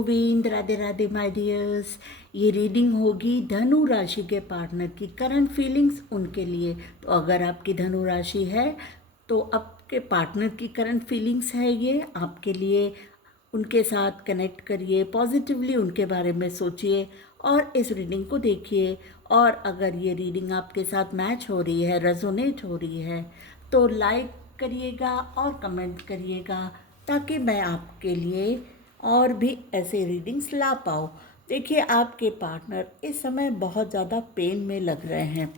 Govind, Radhe Radhe my dears. ये reading होगी धनु राशि के पार्टनर की करंट फीलिंग्स उनके लिए। तो अगर आपकी धनु राशि है तो आपके पार्टनर की करंट फीलिंग्स है ये आपके लिए। उनके साथ कनेक्ट करिए, पॉजिटिवली उनके बारे में सोचिए और इस रीडिंग को देखिए। और अगर ये रीडिंग आपके साथ मैच हो रही है, रेजोनेट हो रही है, तो लाइक करिएगा और कमेंट करिएगा ताकि मैं आपके लिए और भी ऐसे रीडिंग्स ला पाऊँ। देखिए, आपके पार्टनर इस समय बहुत ज़्यादा पेन में लग रहे हैं।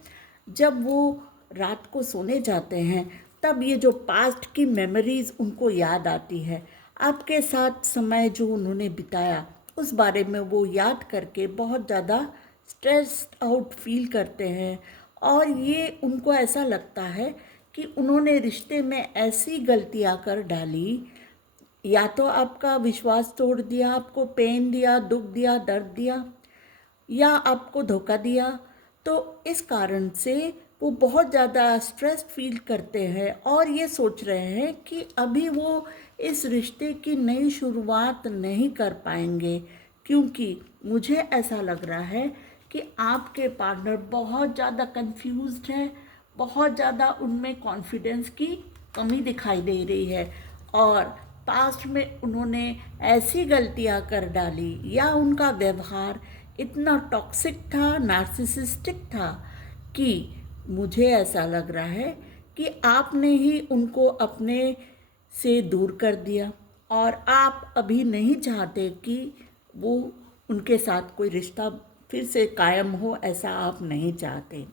जब वो रात को सोने जाते हैं तब ये जो पास्ट की मेमोरीज़ उनको याद आती है, आपके साथ समय जो उन्होंने बिताया उस बारे में वो याद करके बहुत ज़्यादा स्ट्रेस्ड आउट फील करते हैं। और ये उनको ऐसा लगता है कि उन्होंने रिश्ते में ऐसी गलतियां कर डाली, या तो आपका विश्वास तोड़ दिया, आपको पेन दिया, दुख दिया, दर्द दिया, या आपको धोखा दिया। तो इस कारण से वो बहुत ज़्यादा स्ट्रेस फील करते हैं और ये सोच रहे हैं कि अभी वो इस रिश्ते की नई शुरुआत नहीं कर पाएंगे, क्योंकि मुझे ऐसा लग रहा है कि आपके पार्टनर बहुत ज़्यादा कंफ्यूज्ड है, बहुत ज़्यादा उनमें कॉन्फिडेंस की कमी दिखाई दे रही है। और पास्ट में उन्होंने ऐसी गलतियां कर डाली या उनका व्यवहार इतना टॉक्सिक था, नार्सिसिस्टिक था, कि मुझे ऐसा लग रहा है कि आपने ही उनको अपने से दूर कर दिया और आप अभी नहीं चाहते कि वो उनके साथ कोई रिश्ता फिर से कायम हो, ऐसा आप नहीं चाहते।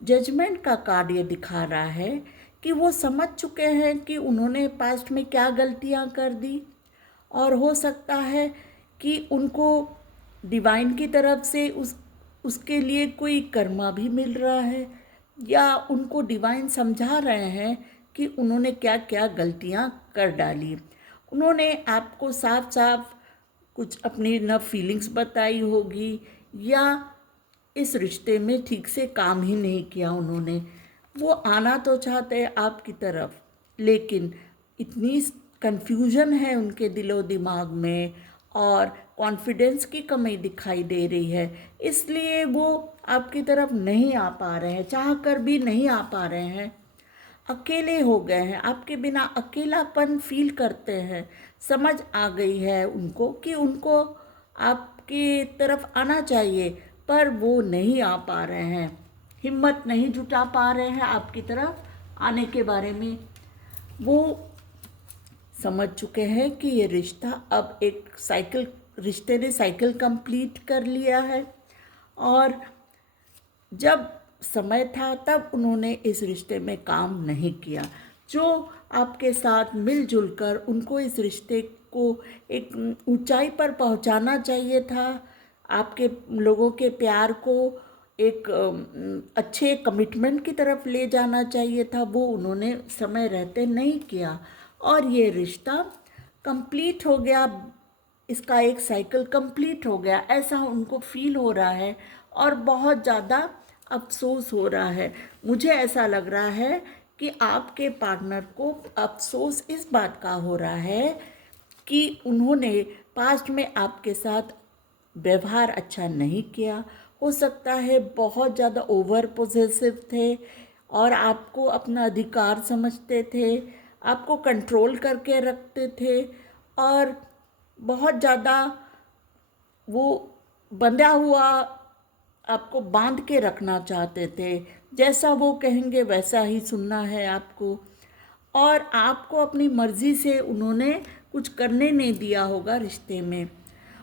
जजमेंट का कार्ड ये दिखा रहा है कि वो समझ चुके हैं कि उन्होंने पास्ट में क्या गलतियां कर दी, और हो सकता है कि उनको डिवाइन की तरफ से उसके लिए कोई कर्मा भी मिल रहा है, या उनको डिवाइन समझा रहे हैं कि उन्होंने क्या क्या गलतियां कर डाली। उन्होंने आपको साफ साफ कुछ अपनी न फीलिंग्स बताई होगी, या इस रिश्ते में ठीक से काम ही नहीं किया उन्होंने। वो आना तो चाहते हैं आपकी तरफ, लेकिन इतनी कंफ्यूजन है उनके दिलो दिमाग में और कॉन्फिडेंस की कमी दिखाई दे रही है, इसलिए वो आपकी तरफ नहीं आ पा रहे हैं, चाह कर भी नहीं आ पा रहे हैं। अकेले हो गए हैं, आपके बिना अकेलापन फील करते हैं। समझ आ गई है उनको कि उनको आपकी तरफ आना चाहिए, पर वो नहीं आ पा रहे हैं, हिम्मत नहीं जुटा पा रहे हैं आपकी तरफ आने के बारे में। वो समझ चुके हैं कि ये रिश्ता अब एक साइकिल, रिश्ते ने साइकिल कंप्लीट कर लिया है, और जब समय था तब उन्होंने इस रिश्ते में काम नहीं किया। जो आपके साथ मिलजुल कर उनको इस रिश्ते को एक ऊंचाई पर पहुंचाना चाहिए था, आपके लोगों के प्यार को एक अच्छे कमिटमेंट की तरफ ले जाना चाहिए था, वो उन्होंने समय रहते नहीं किया, और ये रिश्ता कंप्लीट हो गया। इसका एक साइकिल कंप्लीट हो गया, ऐसा उनको फील हो रहा है और बहुत ज़्यादा अफसोस हो रहा है। मुझे ऐसा लग रहा है कि आपके पार्टनर को अफसोस इस बात का हो रहा है कि उन्होंने पास्ट में आपके साथ व्यवहार अच्छा नहीं किया। हो सकता है बहुत ज़्यादा ओवर पोजेसिव थे और आपको अपना अधिकार समझते थे, आपको कंट्रोल करके रखते थे, और बहुत ज़्यादा वो बंधा हुआ आपको बांध के रखना चाहते थे। जैसा वो कहेंगे वैसा ही सुनना है आपको, और आपको अपनी मर्ज़ी से उन्होंने कुछ करने नहीं दिया होगा रिश्ते में।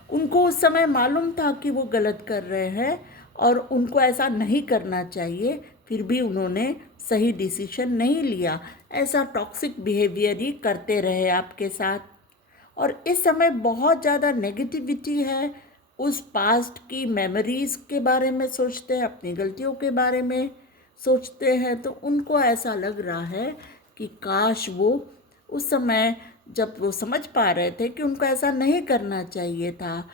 उनको उस समय मालूम था कि वो गलत कर रहे हैं और उनको ऐसा नहीं करना चाहिए, फिर भी उन्होंने सही डिसीजन नहीं लिया। ऐसा टॉक्सिक बिहेवियर ही करते रहे आपके साथ, और इस समय बहुत ज़्यादा नेगेटिविटी है। उस पास्ट की मेमोरीज़ के बारे में सोचते हैं, अपनी गलतियों के बारे में सोचते हैं, तो उनको ऐसा लग रहा है कि काश वो उस समय जब वो समझ पा रहे थे कि उनको ऐसा नहीं करना चाहिए था,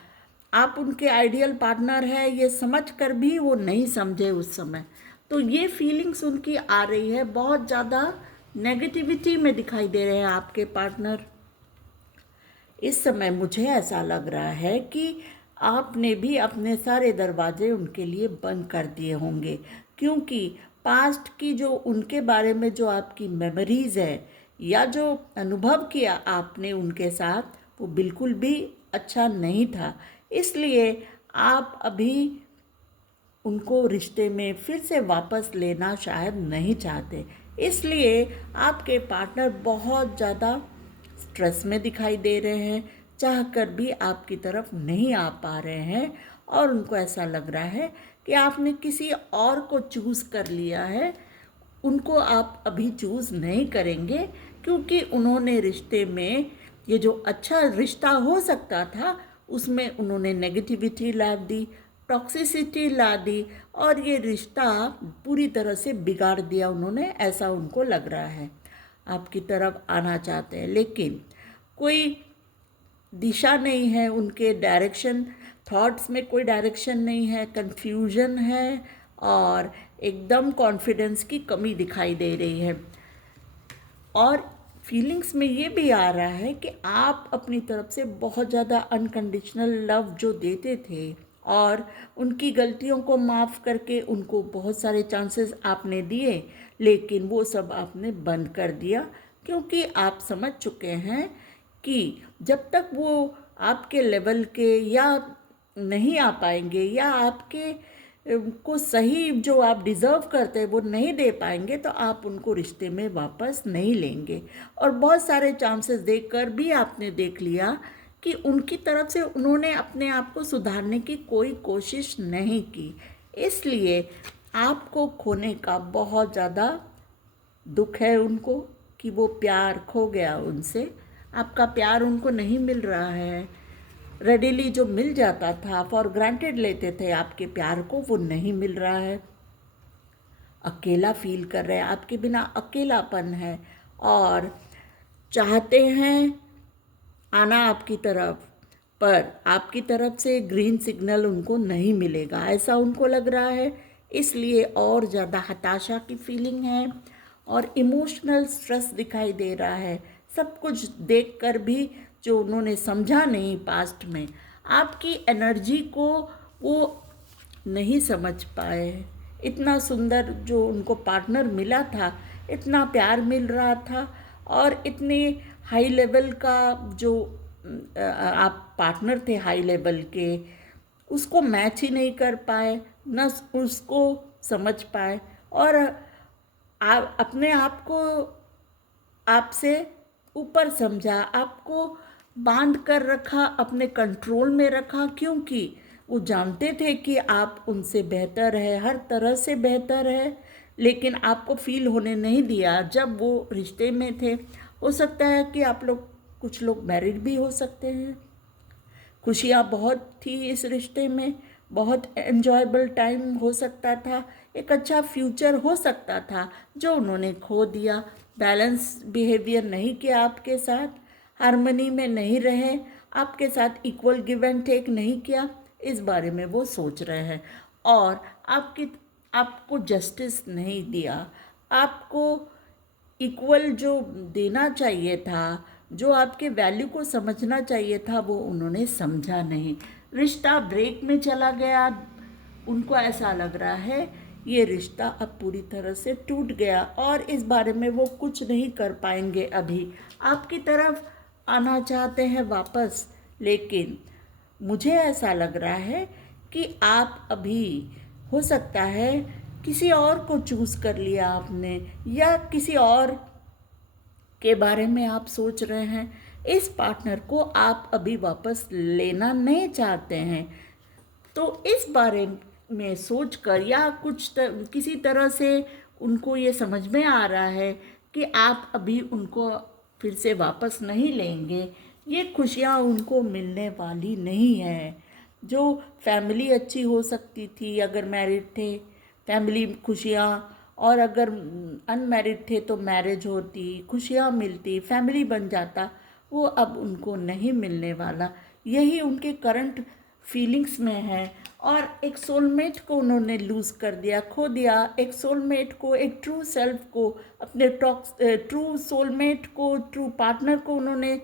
आप उनके आइडियल पार्टनर है ये समझ कर भी वो नहीं समझे उस समय। तो ये फीलिंग्स उनकी आ रही है, बहुत ज़्यादा नेगेटिविटी में दिखाई दे रहे हैं आपके पार्टनर। इस समय मुझे ऐसा लग रहा है कि आपने भी अपने सारे दरवाजे उनके लिए बंद कर दिए होंगे, क्योंकि पास्ट की जो उनके बारे में जो आपकी मेमोरीज़ है या जो अनुभव किया आपने उनके साथ, वो बिल्कुल भी अच्छा नहीं था। इसलिए आप अभी उनको रिश्ते में फिर से वापस लेना शायद नहीं चाहते। इसलिए आपके पार्टनर बहुत ज़्यादा स्ट्रेस में दिखाई दे रहे हैं, चाह कर भी आपकी तरफ नहीं आ पा रहे हैं, और उनको ऐसा लग रहा है कि आपने किसी और को चूज़ कर लिया है। उनको आप अभी चूज़ नहीं करेंगे, क्योंकि उन्होंने रिश्ते में ये जो अच्छा रिश्ता हो सकता था उसमें उन्होंने नेगेटिविटी ला दी, टॉक्सिसिटी ला दी, और ये रिश्ता पूरी तरह से बिगाड़ दिया उन्होंने, ऐसा उनको लग रहा है। आपकी तरफ आना चाहते हैं लेकिन कोई दिशा नहीं है, उनके डायरेक्शन, थॉट्स में कोई डायरेक्शन नहीं है, कंफ्यूजन है, और एकदम कॉन्फिडेंस की कमी दिखाई दे रही है। और फीलिंग्स में ये भी आ रहा है कि आप अपनी तरफ से बहुत ज़्यादा अनकंडीशनल लव जो देते थे, और उनकी गलतियों को माफ़ करके उनको बहुत सारे चांसेस आपने दिए, लेकिन वो सब आपने बंद कर दिया, क्योंकि आप समझ चुके हैं कि जब तक वो आपके लेवल के या नहीं आ पाएंगे, या आपके को सही जो आप डिज़र्व करते हैं वो नहीं दे पाएंगे, तो आप उनको रिश्ते में वापस नहीं लेंगे। और बहुत सारे चांसेस देखकर भी आपने देख लिया कि उनकी तरफ से उन्होंने अपने आप को सुधारने की कोई कोशिश नहीं की। इसलिए आपको खोने का बहुत ज़्यादा दुख है उनको, कि वो प्यार खो गया उनसे, आपका प्यार उनको नहीं मिल रहा है। रेडिली जो मिल जाता था, फॉर ग्रांटेड लेते थे आपके प्यार को, वो नहीं मिल रहा है। अकेला फील कर रहे हैं, आपके बिना अकेलापन है, और चाहते हैं आना आपकी तरफ, पर आपकी तरफ से ग्रीन सिग्नल उनको नहीं मिलेगा, ऐसा उनको लग रहा है। इसलिए और ज़्यादा हताशा की फीलिंग है, और इमोशनल स्ट्रेस दिखाई दे रहा है। सब कुछ देखकर भी जो उन्होंने समझा नहीं पास्ट में, आपकी एनर्जी को वो नहीं समझ पाए। इतना सुंदर जो उनको पार्टनर मिला था, इतना प्यार मिल रहा था, और इतने हाई लेवल का जो आप पार्टनर थे हाई लेवल के, उसको मैच ही नहीं कर पाए, न उसको समझ पाए, और आप अपने आप को आपसे ऊपर समझा, आपको बांध कर रखा, अपने कंट्रोल में रखा, क्योंकि वो जानते थे कि आप उनसे बेहतर है, हर तरह से बेहतर है, लेकिन आपको फील होने नहीं दिया जब वो रिश्ते में थे। हो सकता है कि आप लोग, कुछ लोग मैरिड भी हो सकते हैं, खुशियाँ बहुत थी इस रिश्ते में, बहुत एन्जॉयबल टाइम हो सकता था, एक अच्छा फ्यूचर हो सकता था, जो उन्होंने खो दिया। बैलेंस बिहेवियर नहीं किया आपके साथ, हार्मनी में नहीं रहे, आपके साथ इक्वल गिव एंड टेक नहीं किया, इस बारे में वो सोच रहे हैं। और आपको जस्टिस नहीं दिया, आपको इक्वल जो देना चाहिए था, जो आपके वैल्यू को समझना चाहिए था, वो उन्होंने समझा नहीं। रिश्ता ब्रेक में चला गया, उनको ऐसा लग रहा है ये रिश्ता अब पूरी तरह से टूट गया, और इस बारे में वो कुछ नहीं कर पाएंगे। अभी आपकी तरफ आना चाहते हैं वापस, लेकिन मुझे ऐसा लग रहा है कि आप अभी, हो सकता है किसी और को चूज़ कर लिया आपने, या किसी और के बारे में आप सोच रहे हैं। इस पार्टनर को आप अभी वापस लेना नहीं चाहते हैं, तो इस बारे में सोचकर, या किसी तरह से उनको ये समझ में आ रहा है कि आप अभी उनको फिर से वापस नहीं लेंगे, ये खुशियाँ उनको मिलने वाली नहीं है। जो फैमिली अच्छी हो सकती थी अगर मैरिड थे, फैमिली खुशियाँ, और अगर अनमैरिड थे तो मैरिज होती, खुशियाँ मिलती, फैमिली बन जाता, वो अब उनको नहीं मिलने वाला। यही उनके करंट फीलिंग्स में है, और एक सोलमेट को उन्होंने लूज़ कर दिया, खो दिया। एक सोलमेट को, एक ट्रू सेल्फ को, अपने ट्रू सोलमेट को, ट्रू पार्टनर को उन्होंने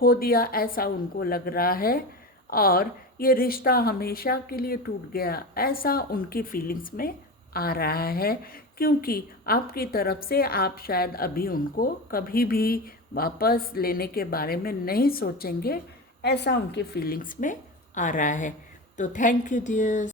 खो दिया ऐसा उनको लग रहा है, और ये रिश्ता हमेशा के लिए टूट गया ऐसा उनकी फीलिंग्स में आ रहा है, क्योंकि आपकी तरफ से आप शायद अभी उनको कभी भी वापस लेने के बारे में नहीं सोचेंगे, ऐसा उनके फीलिंग्स में आ रहा है। तो थैंक यू डियर्स।